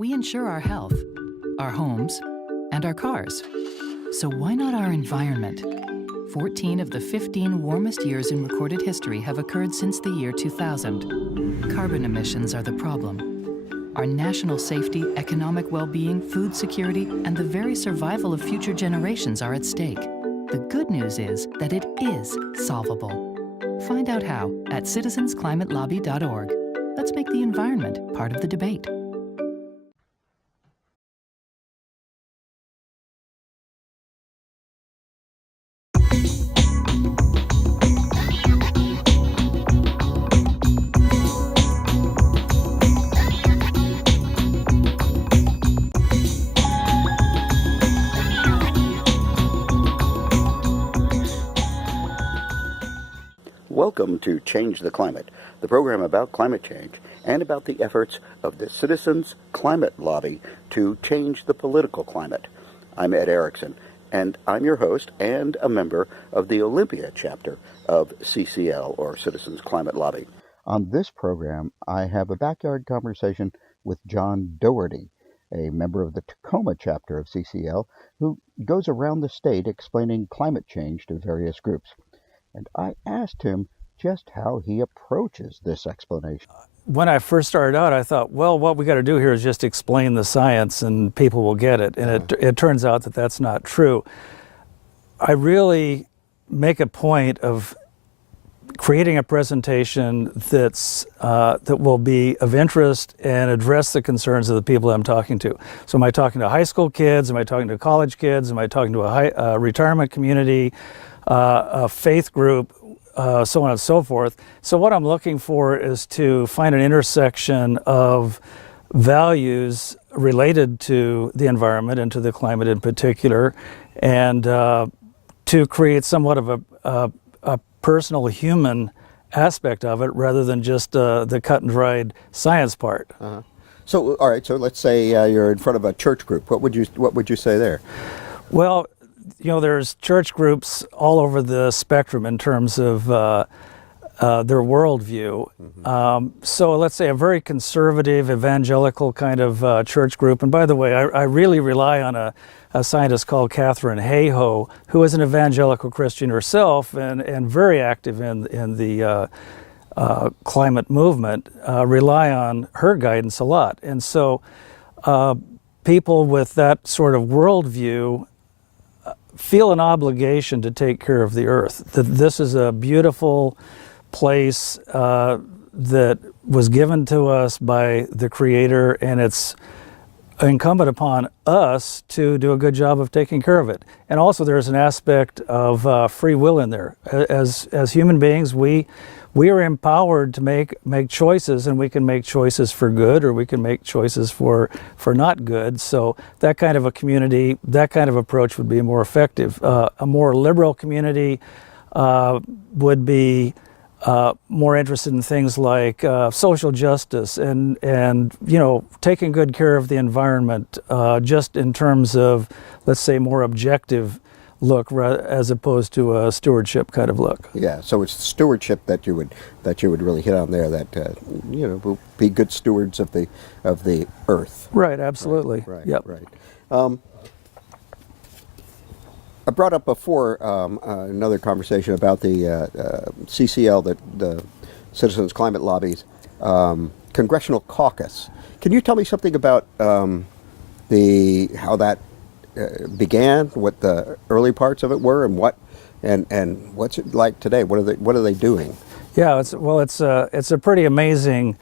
We insure our health, our homes, and our cars. So why not our environment? 14 of the 15 warmest years in recorded history have occurred since the year 2000. Carbon emissions are the problem. Our national safety, economic well-being, food security, and the very survival of future generations are at stake. The good news is that it is solvable. Find out how at citizensclimatelobby.org. Let's make the environment part of the debate. Welcome to Change the Climate, the program about climate change and about the efforts of the Citizens Climate Lobby to change the political climate. I'm Ed Ericsson, and I'm your host and a member of the Olympia chapter of CCL, or Citizens Climate Lobby. On this program, I have a backyard conversation with John Doherty, a member of the Tacoma chapter of CCL, who goes around the state explaining climate change to various groups. And I asked him just how he approaches this explanation. When I first started out, I thought, well, what we got to do here is just explain the science and people will get it. And it turns out that that's not true. I really make a point of creating a presentation that will be of interest and address the concerns of the people I'm talking to. So am I talking to high school kids? Am I talking to college kids? Am I talking to a retirement community? A faith group, so on and so forth. So what I'm looking for is to find an intersection of values related to the environment and to the climate in particular, and to create somewhat of a personal human aspect of it rather than just the cut and dried science part. Uh-huh. So, all right. So let's say you're in front of a church group. What would you say there? Well, you know, there's church groups all over the spectrum in terms of their worldview. Mm-hmm. So let's say a very conservative, evangelical kind of church group. And by the way, I really rely on a scientist called Katherine Hayhoe, who is an evangelical Christian herself and very active in the climate movement, rely on her guidance a lot. And so people with that sort of worldview feel an obligation to take care of the earth, that this is a beautiful place that was given to us by the Creator, and it's incumbent upon us to do a good job of taking care of it. And also there's an aspect of free will in there. As human beings, we are empowered to make choices, and we can make choices for good, or we can make choices for not good. So that kind of a community, that kind of approach would be more effective. A more liberal community would be more interested in things like social justice and you know, taking good care of the environment, just in terms of, let's say, more objective look as opposed to a stewardship kind of look. Yeah, so it's stewardship that you would really hit on there. That you know, will be good stewards of the earth. Right. Absolutely. Right. Yep. Right. I brought up before another conversation about the CCL, the Citizens Climate Lobby's Congressional Caucus. Can you tell me something about how that began, what the early parts of it were, and what's it like today? What are they doing? Yeah, it's a pretty amazing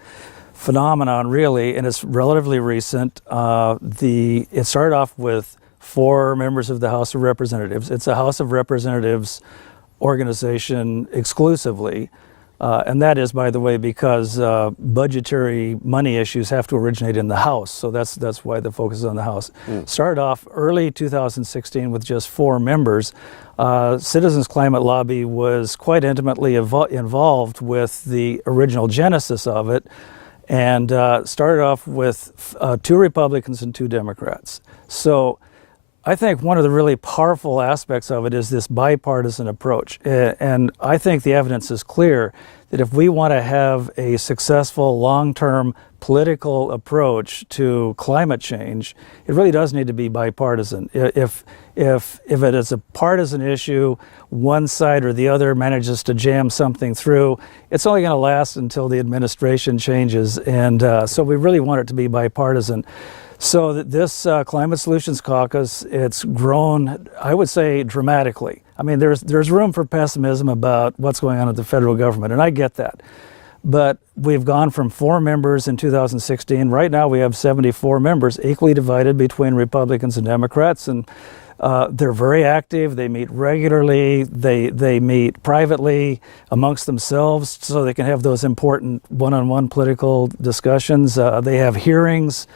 phenomenon, really, and it's relatively recent. It started off with 4 members of the House of Representatives. It's a House of Representatives organization exclusively. And that is, by the way, because budgetary money issues have to originate in the House. So that's why the focus is on the House. Started off early 2016 with just 4 members. Citizens Climate Lobby was quite intimately involved with the original genesis of it, and started off with 2 Republicans and 2 Democrats. So I think one of the really powerful aspects of it is this bipartisan approach. And I think the evidence is clear that if we want to have a successful long-term political approach to climate change, it really does need to be bipartisan. If it is a partisan issue, one side or the other manages to jam something through, it's only going to last until the administration changes. And so we really want it to be bipartisan. So that this Climate Solutions Caucus, it's grown, I would say, dramatically. I mean, there's room for pessimism about what's going on at the federal government, and I get that. But we've gone from 4 members in 2016. Right now we have 74 members, equally divided between Republicans and Democrats, and they're very active. They meet regularly. They meet privately amongst themselves so they can have those important one-on-one political discussions. They have hearings.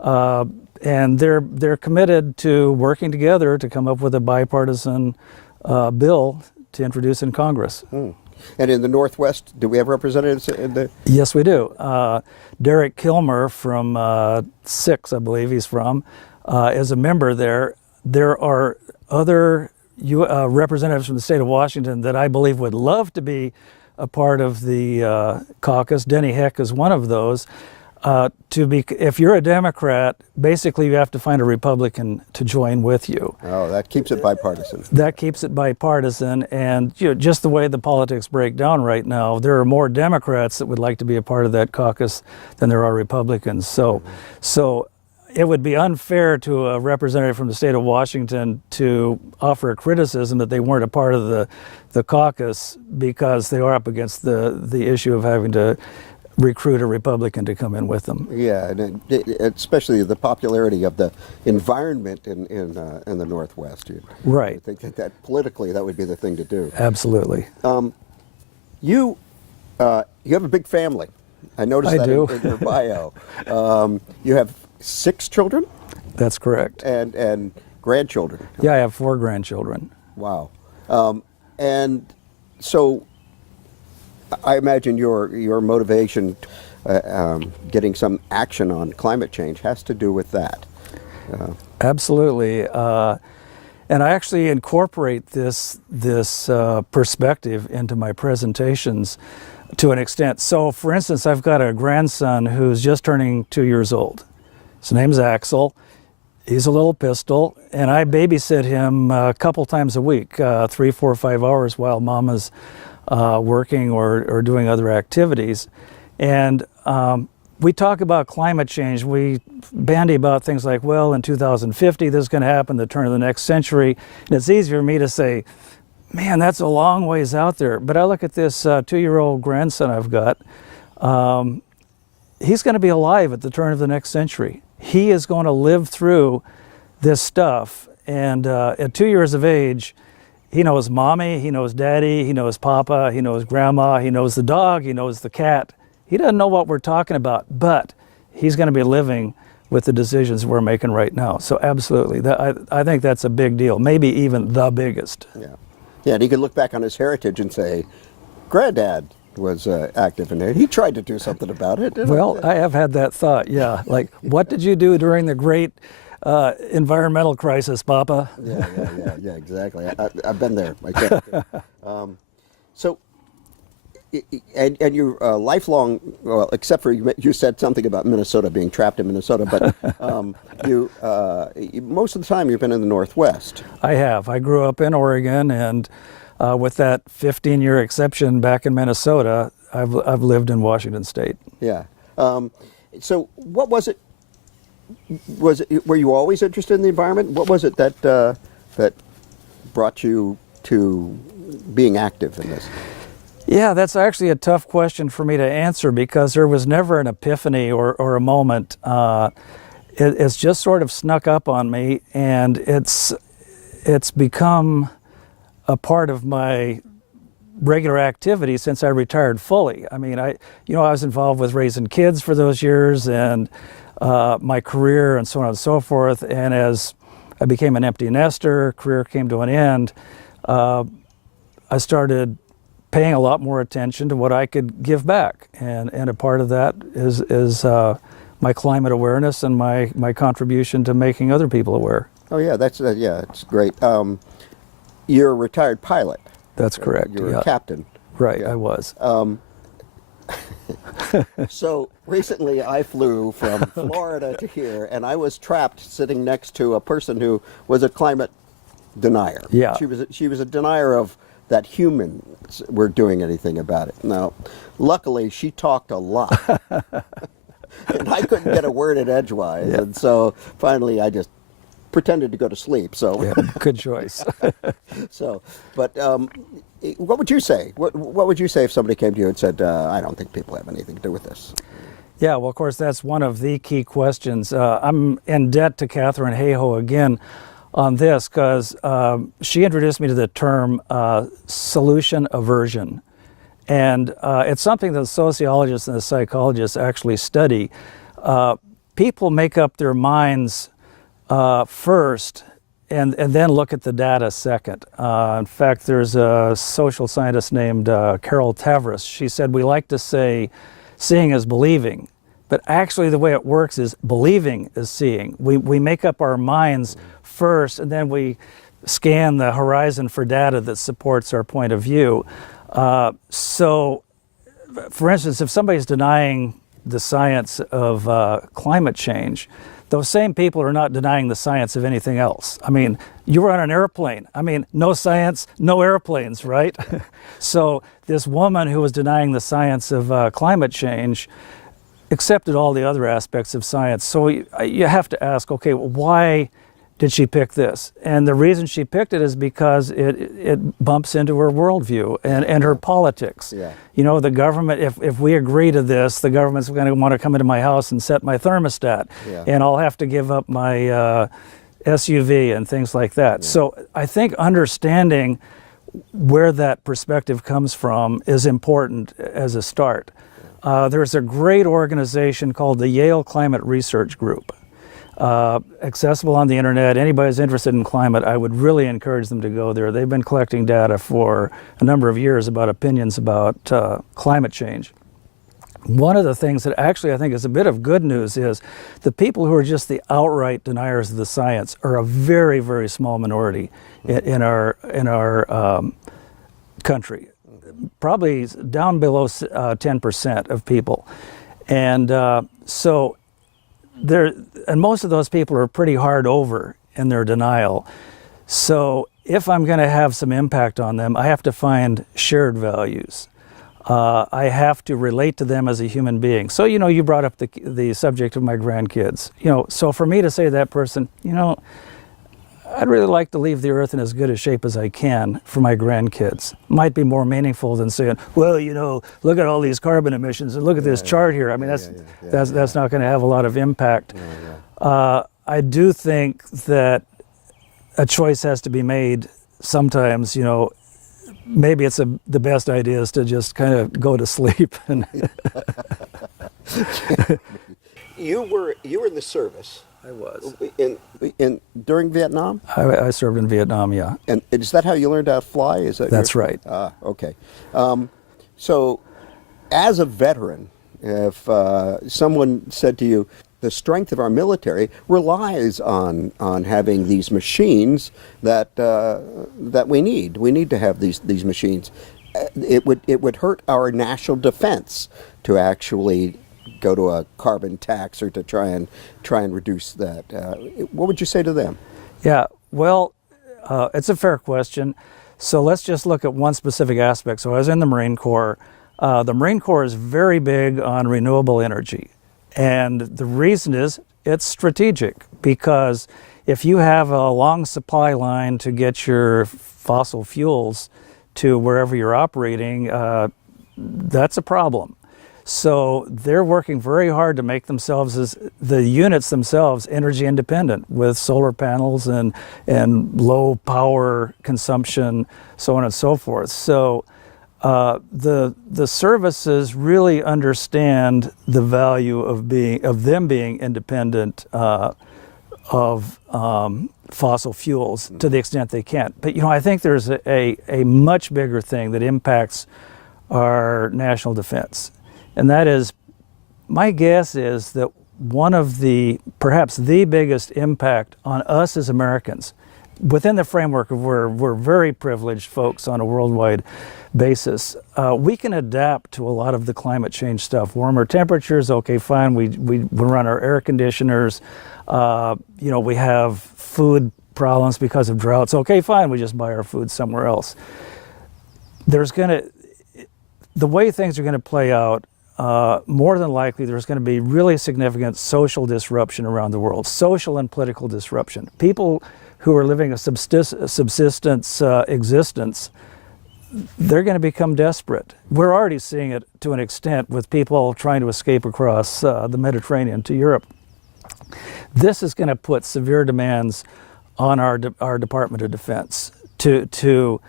And they're committed to working together to come up with a bipartisan bill to introduce in Congress. And in the Northwest, do we have representatives in the? Yes, we do. Derek Kilmer from 6, I believe he's from, is a member there. There are other representatives from the state of Washington that I believe would love to be a part of the caucus. Denny Heck is one of those. If you're a Democrat, basically you have to find a Republican to join with you. Oh, that keeps it bipartisan. That keeps it bipartisan, and just the way the politics break down right now, there are more Democrats that would like to be a part of that caucus than there are Republicans. So it would be unfair to a representative from the state of Washington to offer a criticism that they weren't a part of the caucus because they are up against the issue of having to recruit a Republican to come in with them. Yeah, and especially the popularity of the environment in the Northwest. Right. I think that politically that would be the thing to do. Absolutely. You have a big family. I noticed that in your bio. You have 6 children? That's correct. And grandchildren? Yeah, I have 4 grandchildren. Wow. And so I imagine your motivation, getting some action on climate change, has to do with that. Absolutely, and I actually incorporate this perspective into my presentations to an extent. So, for instance, I've got a grandson who's just turning 2 years old. His name's Axel. He's a little pistol, and I babysit him a couple times a week, 3, 4, 5 hours while Mama's working or doing other activities. And we talk about climate change. We bandy about things like, well, in 2050 this is going to happen, the turn of the next century. And it's easy for me to say, man, that's a long ways out there. But I look at this 2-year-old grandson I've got. He's going to be alive at the turn of the next century. He is going to live through this stuff. And at 2 years of age, he knows mommy, he knows daddy, he knows papa, he knows grandma, he knows the dog, he knows the cat. He doesn't know what we're talking about, but he's going to be living with the decisions we're making right now. So absolutely, I think that's a big deal, maybe even the biggest. Yeah, and he could look back on his heritage and say, Granddad was active in it. He tried to do something about it. Well, I have had that thought, yeah. Like, what did you do during the great environmental crisis, Papa? Yeah, exactly. I've been there myself. So, and you're lifelong, well, except for you said something about Minnesota, being trapped in Minnesota, but you most of the time you've been in the Northwest. I have. I grew up in Oregon, and with that 15-year exception back in Minnesota, I've lived in Washington State. Yeah. So what was it? Were you always interested in the environment? What was it that brought you to being active in this? Yeah, that's actually a tough question for me to answer because there was never an epiphany or a moment. It's just sort of snuck up on me, and it's become a part of my regular activity since I retired fully. I mean, I was involved with raising kids for those years and my career and so on and so forth. And as I became an empty nester, career came to an end, I started paying a lot more attention to what I could give back. And a part of that is my climate awareness and my contribution to making other people aware. Oh yeah, it's great. You're a retired pilot. That's correct. You're a captain. Right, yeah. I was. So recently I flew from Florida to here, and I was trapped sitting next to a person who was a climate denier. Yeah. She was a denier of that humans were doing anything about it. Now, luckily, she talked a lot. And I couldn't get a word in edgewise. Yeah. And so finally I just pretended to go to sleep. So, Yeah, good choice. but what would you say? What would you say if somebody came to you and said, I don't think people have anything to do with this? Yeah, well, of course, that's one of the key questions. I'm in debt to Katherine Hayhoe again on this because she introduced me to the term solution aversion. And it's something that the sociologists and the psychologists actually study. People make up their minds first and then look at the data second. In fact, there's a social scientist named Carol Tavris. She said, we like to say seeing is believing, but actually the way it works is believing is seeing. We make up our minds first, and then we scan the horizon for data that supports our point of view. So, for instance, if somebody's denying the science of climate change, those same people are not denying the science of anything else. I mean, you were on an airplane. I mean, no science, no airplanes, right? So this woman who was denying the science of climate change accepted all the other aspects of science. So you have to ask, okay, why did she pick this? And the reason she picked it is because it bumps into her worldview and her politics. Yeah. You know, the government, if we agree to this, the government's going to want to come into my house and set my thermostat. Yeah. And I'll have to give up my SUV and things like that. Yeah. So I think understanding where that perspective comes from is important as a start. There's a great organization called the Yale Climate Research Group. Accessible on the internet. Anybody who's interested in climate, I would really encourage them to go there. They've been collecting data for a number of years about opinions about climate change. One of the things that actually I think is a bit of good news is the people who are just the outright deniers of the science are a very, very small minority in our country. Probably down below 10% of people. And and most of those people are pretty hard over in their denial. So if I'm going to have some impact on them, I have to find shared values. I have to relate to them as a human being. So, you know, you brought up the subject of my grandkids. You know, so for me to say to that person, you know, I'd really like to leave the earth in as good a shape as I can for my grandkids. Might be more meaningful than saying, well, you know, look at all these carbon emissions and look at this chart here. I mean, that's not going to have a lot of impact. I do think that a choice has to be made sometimes. You know, maybe it's the best idea is to just kind of go to sleep. And You were in the service. I was. During Vietnam? I served in Vietnam, yeah. And is that how you learned how to fly? That's right. Okay. So, as a veteran, if someone said to you, the strength of our military relies on having these machines that we need. We need to have these machines. It would hurt our national defense to actually go to a carbon tax or to try and reduce that. What would you say to them? Yeah, well, it's a fair question. So let's just look at one specific aspect. So I was in the Marine Corps. The Marine Corps is very big on renewable energy. And the reason is it's strategic, because if you have a long supply line to get your fossil fuels to wherever you're operating, that's a problem. So they're working very hard to make themselves, the units themselves, energy independent with solar panels and low power consumption, so on and so forth. So the services really understand the value of them being independent of fossil fuels to the extent they can. But you know, I think there's a much bigger thing that impacts our national defense. And that is, my guess is that one of perhaps the biggest impact on us as Americans within the framework of where we're very privileged folks on a worldwide basis, we can adapt to a lot of the climate change stuff. Warmer temperatures, okay, fine. We run our air conditioners. We have food problems because of droughts. Okay, fine. We just buy our food somewhere else. The way things are going to play out, more than likely, there's going to be really significant social disruption around the world, social and political disruption. People who are living a subsistence existence, they're going to become desperate. We're already seeing it to an extent with people trying to escape across the Mediterranean to Europe. This is going to put severe demands on our Department of Defense to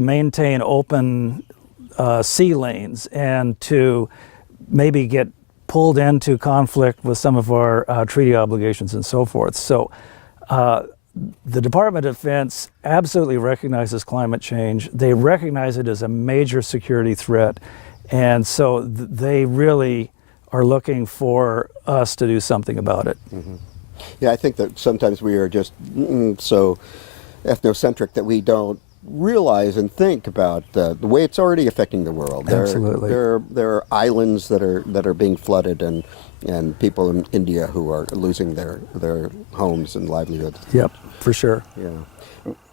maintain open sea lanes and to maybe get pulled into conflict with some of our treaty obligations and so forth. So the Department of Defense absolutely recognizes climate change. They recognize it as a major security threat. And so they really are looking for us to do something about it. Mm-hmm. Yeah, I think that sometimes we are just so ethnocentric that we don't realize and think about the way it's already affecting the world. Absolutely. There are islands that are being flooded and people in India who are losing their homes and livelihoods. Yep, for sure. Yeah.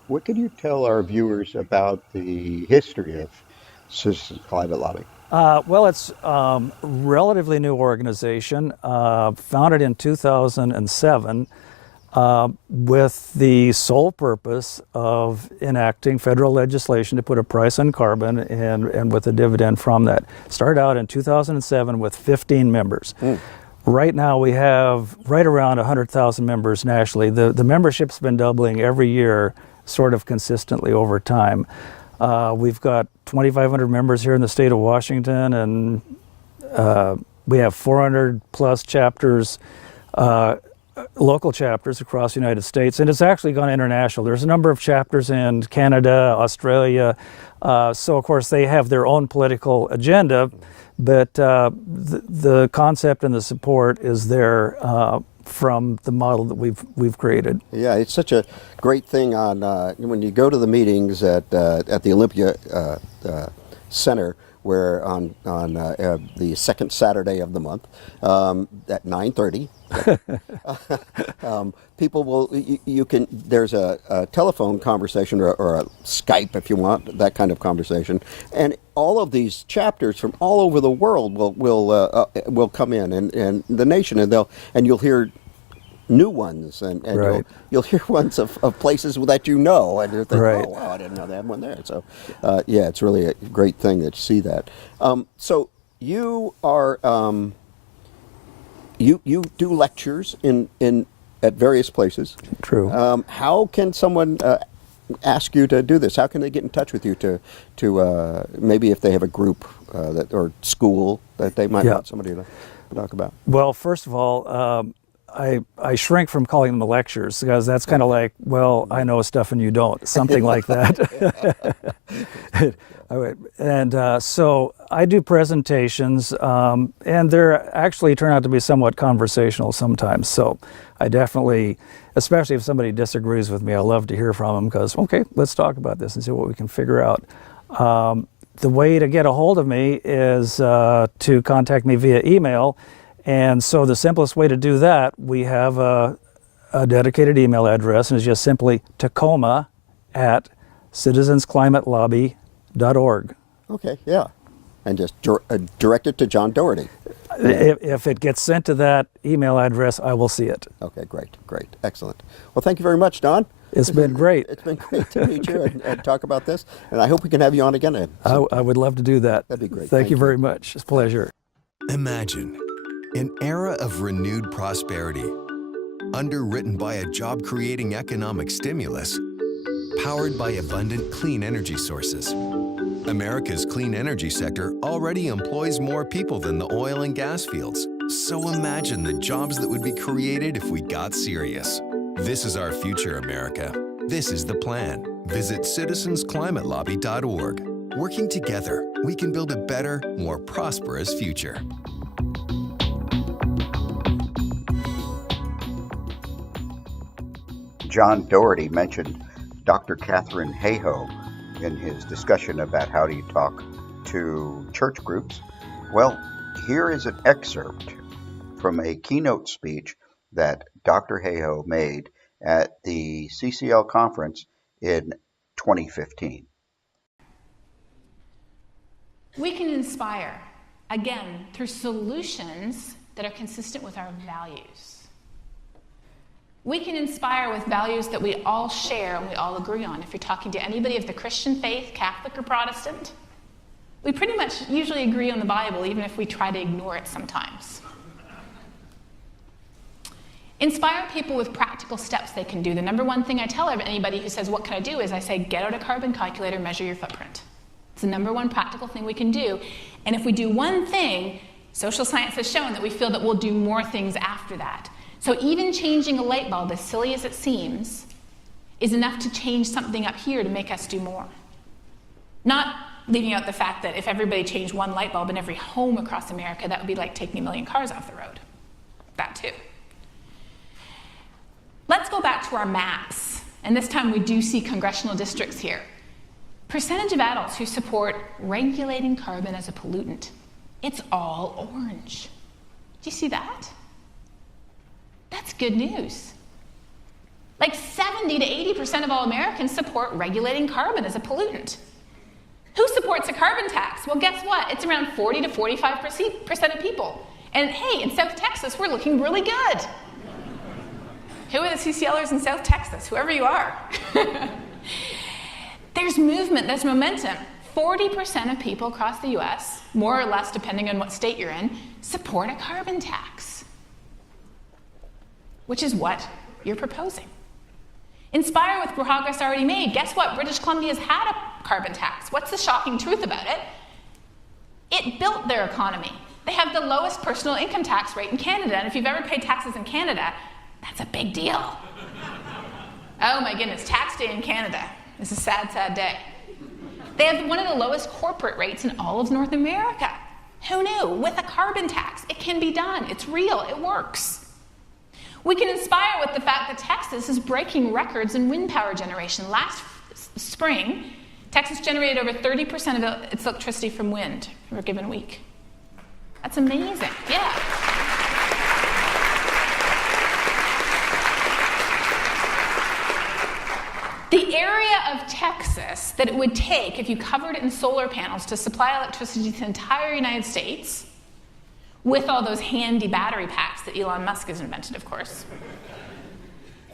What can you tell our viewers about the history of Citizens Climate Lobby? Well, it's a relatively new organization, founded in 2007, with the sole purpose of enacting federal legislation to put a price on carbon and with a dividend from that. Started out in 2007 with 15 members. Right now we have right around 100,000 members nationally. The membership's been doubling every year, sort of consistently over time. We've got 2,500 members here in the state of Washington, and we have 400 plus chapters, local chapters across the United States, and it's actually gone international. There's a number of chapters in Canada, Australia, so of course they have their own political agenda, but the concept and the support is there from the model that we've created. Yeah, it's such a great thing on when you go to the meetings at the Olympia Center, where on the second Saturday of the month at 9:30. People will, you can, there's a telephone conversation or a Skype if you want, that kind of conversation, and all of these chapters from all over the world will come in and the nation, and you'll hear new ones, and right. you'll hear ones of places that you know, and you're thinking, right. oh wow, I didn't know they had one there. So yeah, it's really a great thing that you see that. So you are you do lectures at various places. True. How can someone ask you to do this? How can they get in touch with you to maybe if they have a group or school that they might want somebody to talk about? Well, first of all, I shrink from calling them lectures because that's kind of like, well, I know stuff and you don't, something like that. And so I do presentations, and they're actually turn out to be somewhat conversational sometimes. So I definitely, especially if somebody disagrees with me, I love to hear from them because, okay, let's talk about this and see what we can figure out. The way to get a hold of me is to contact me via email. And so the simplest way to do that, we have a dedicated email address, and it's just simply Tacoma@citizensclimatelobby.org. Okay, yeah. And just direct it to John Doherty. If it gets sent to that email address, I will see it. Okay, great, excellent. Well, thank you very much, Don. It's been great. It's been great to meet you and talk about this, and I hope we can have you on again. I would love to do that. That'd be great. Thank you very much. It's a pleasure. Imagine an era of renewed prosperity, underwritten by a job-creating economic stimulus, powered by abundant clean energy sources. America's clean energy sector already employs more people than the oil and gas fields. So imagine the jobs that would be created if we got serious. This is our future, America. This is the plan. Visit citizensclimatelobby.org. Working together, we can build a better, more prosperous future. John Doherty mentioned Dr. Katherine Hayhoe in his discussion about how do you talk to church groups. Well, here is an excerpt from a keynote speech that Dr. Hayhoe made at the CCL conference in 2015. We can inspire, again, through solutions that are consistent with our values. We can inspire with values that we all share and we all agree on. If you're talking to anybody of the Christian faith, Catholic or Protestant, we pretty much usually agree on the Bible, even if we try to ignore it sometimes. Inspire people with practical steps they can do. The number one thing I tell anybody who says, what can I do, is I say, get out a carbon calculator, measure your footprint. It's the number one practical thing we can do. And if we do one thing, social science has shown that we feel that we'll do more things after that. So even changing a light bulb, as silly as it seems, is enough to change something up here to make us do more. Not leaving out the fact that if everybody changed one light bulb in every home across America, that would be like taking 1 million cars off the road. That too. Let's go back to our maps. And this time we do see congressional districts here. Percentage of adults who support regulating carbon as a pollutant. It's all orange. Do you see that? That's good news. Like 70 to 80% of all Americans support regulating carbon as a pollutant. Who supports a carbon tax? Well, guess what? It's around 40 to 45% of people. And hey, in South Texas, we're looking really good. Who are the CCLers in South Texas? Whoever you are. There's movement, there's momentum. 40% of people across the US, more or less depending on what state you're in, support a carbon tax, which is what you're proposing. Inspire with progress already made. Guess what? British Columbia's had a carbon tax. What's the shocking truth about it? It built their economy. They have the lowest personal income tax rate in Canada, and if you've ever paid taxes in Canada, that's a big deal. Oh my goodness, tax day in Canada. It's a sad, sad day. They have one of the lowest corporate rates in all of North America. Who knew? With a carbon tax, it can be done. It's real, it works. We can inspire with the fact that Texas is breaking records in wind power generation. Last spring, Texas generated over 30% of its electricity from wind for a given week. That's amazing, yeah. The area of Texas that it would take if you covered it in solar panels to supply electricity to the entire United States, with all those handy battery packs that Elon Musk has invented, of course.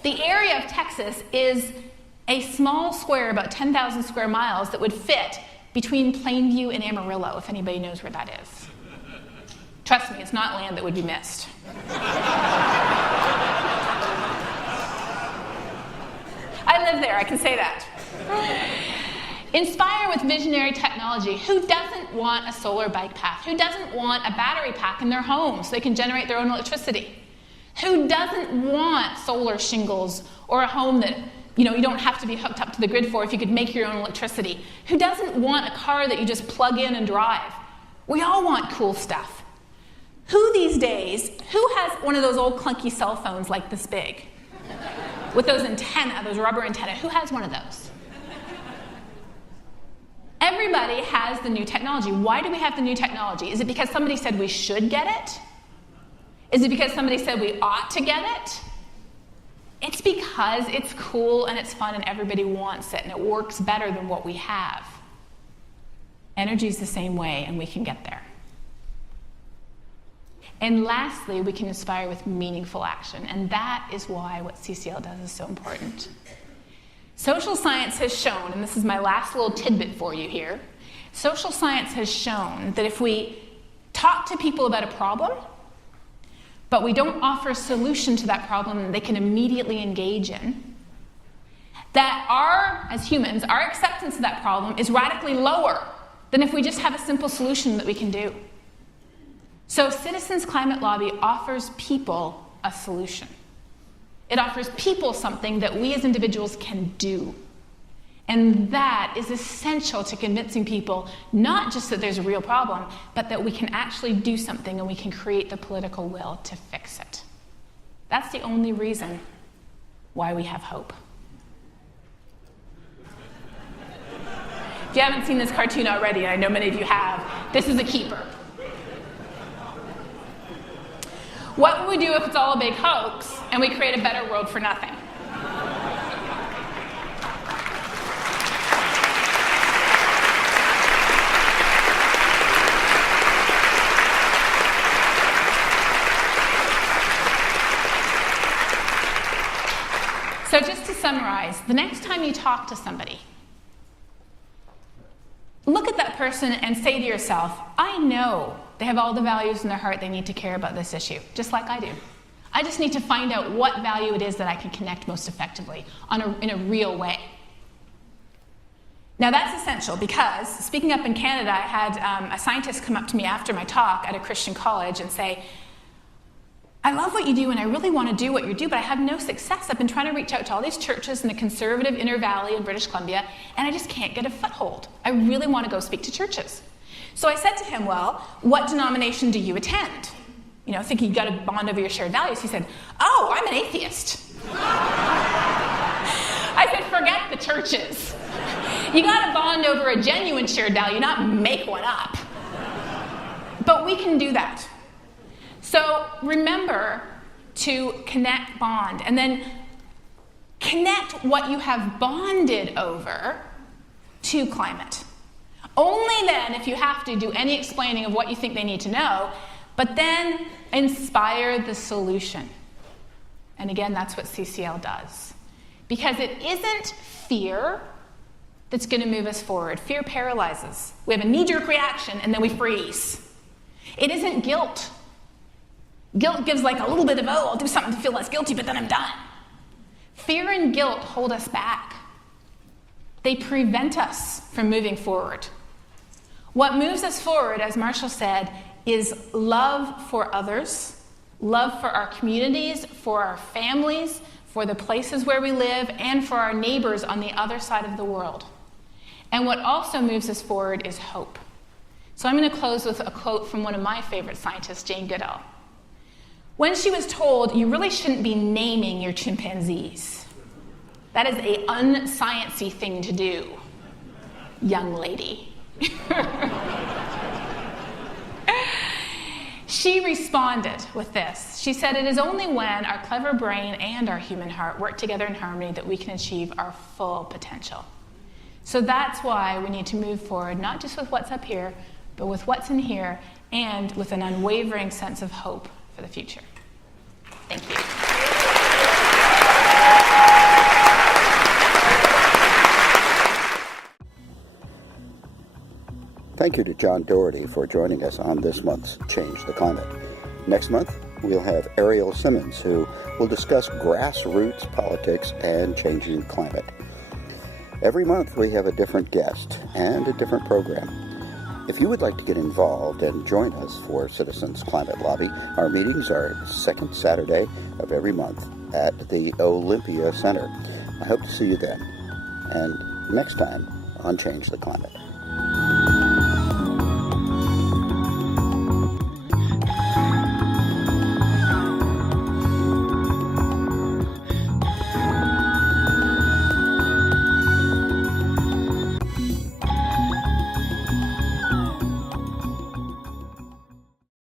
The area of Texas is a small square, about 10,000 square miles, that would fit between Plainview and Amarillo, if anybody knows where that is. Trust me, it's not land that would be missed. I live there, I can say that. Inspire with visionary technology. Who doesn't want a solar bike path? Who doesn't want a battery pack in their home so they can generate their own electricity? Who doesn't want solar shingles or a home that you don't have to be hooked up to the grid for if you could make your own electricity? Who doesn't want a car that you just plug in and drive? We all want cool stuff. Who these days, who has one of those old clunky cell phones like this big? With those antenna, those rubber antenna, who has one of those? Everybody has the new technology. Why do we have the new technology? Is it because somebody said we should get it? Is it because somebody said we ought to get it? It's because it's cool and it's fun and everybody wants it and it works better than what we have. Energy is the same way and we can get there. And lastly, we can inspire with meaningful action, and that is why what CCL does is so important. Social science has shown, and this is my last little tidbit for you here, social science has shown that if we talk to people about a problem, but we don't offer a solution to that problem that they can immediately engage in, that as humans, our acceptance of that problem is radically lower than if we just have a simple solution that we can do. So Citizens Climate Lobby offers people a solution. It offers people something that we as individuals can do. And that is essential to convincing people not just that there's a real problem, but that we can actually do something and we can create the political will to fix it. That's the only reason why we have hope. If you haven't seen this cartoon already, and I know many of you have, this is a keeper. What would we do if it's all a big hoax and we create a better world for nothing? So just to summarize, the next time you talk to somebody, look at that person and say to yourself, I know they have all the values in their heart they need to care about this issue, just like I do. I just need to find out what value it is that I can connect most effectively in a real way. Now that's essential because, speaking up in Canada, I had a scientist come up to me after my talk at a Christian college and say, I love what you do and I really want to do what you do, but I have no success. I've been trying to reach out to all these churches in the conservative Inner Valley in British Columbia, and I just can't get a foothold. I really want to go speak to churches. So I said to him, well, what denomination do you attend? You know, thinking you got to bond over your shared values. He said, oh, I'm an atheist. I said, forget the churches. You got to bond over a genuine shared value, not make one up. But we can do that. So remember to connect, bond, and then connect what you have bonded over to climate. Only then, if you have to, do any explaining of what you think they need to know, but then inspire the solution. And again, that's what CCL does. Because it isn't fear that's going to move us forward. Fear paralyzes. We have a knee-jerk reaction, and then we freeze. It isn't guilt. Guilt gives like a little bit of, oh, I'll do something to feel less guilty, but then I'm done. Fear and guilt hold us back. They prevent us from moving forward. What moves us forward, as Marshall said, is love for others, love for our communities, for our families, for the places where we live, and for our neighbors on the other side of the world. And what also moves us forward is hope. So I'm going to close with a quote from one of my favorite scientists, Jane Goodall. When she was told, you really shouldn't be naming your chimpanzees. That is an unscience-y thing to do, young lady. She responded with this. She said, it is only when our clever brain and our human heart work together in harmony that we can achieve our full potential. So that's why we need to move forward, not just with what's up here, but with what's in here, and with an unwavering sense of hope for the future. Thank you. Thank you to John Doherty for joining us on this month's Change the Climate. Next month, we'll have Ariel Simmons, who will discuss grassroots politics and changing climate. Every month, we have a different guest and a different program. If you would like to get involved and join us for Citizens Climate Lobby, our meetings are second Saturday of every month at the Olympia Center. I hope to see you then. And next time on Change the Climate.